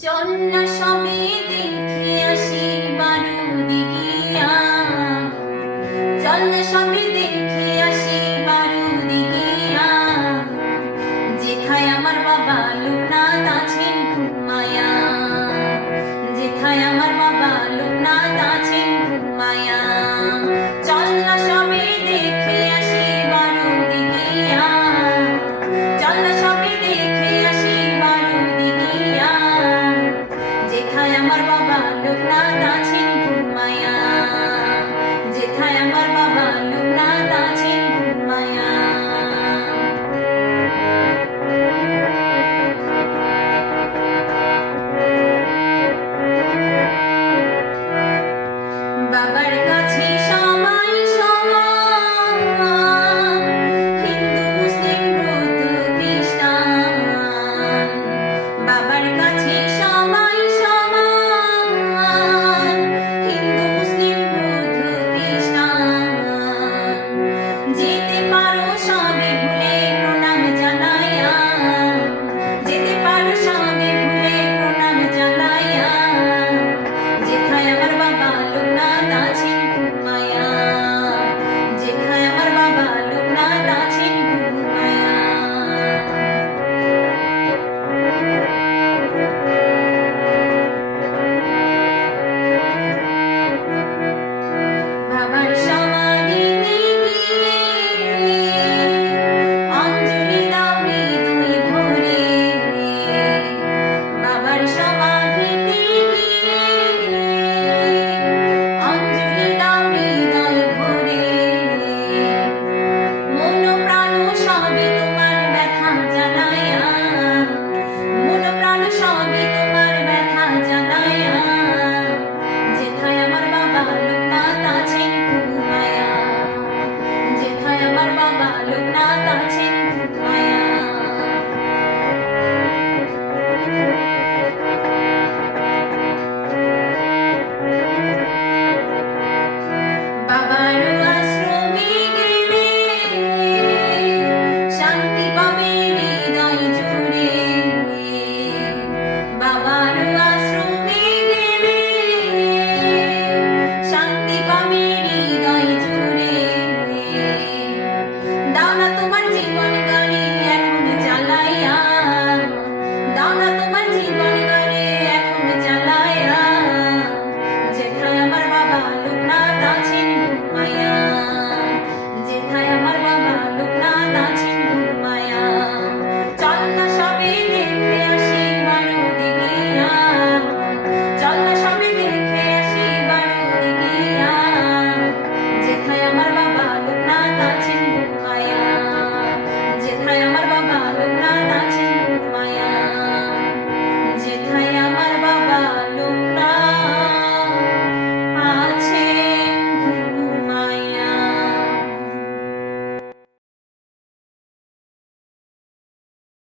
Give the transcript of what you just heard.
চল না সবে দেখি আসি বারো দেখিয়া চল না সবে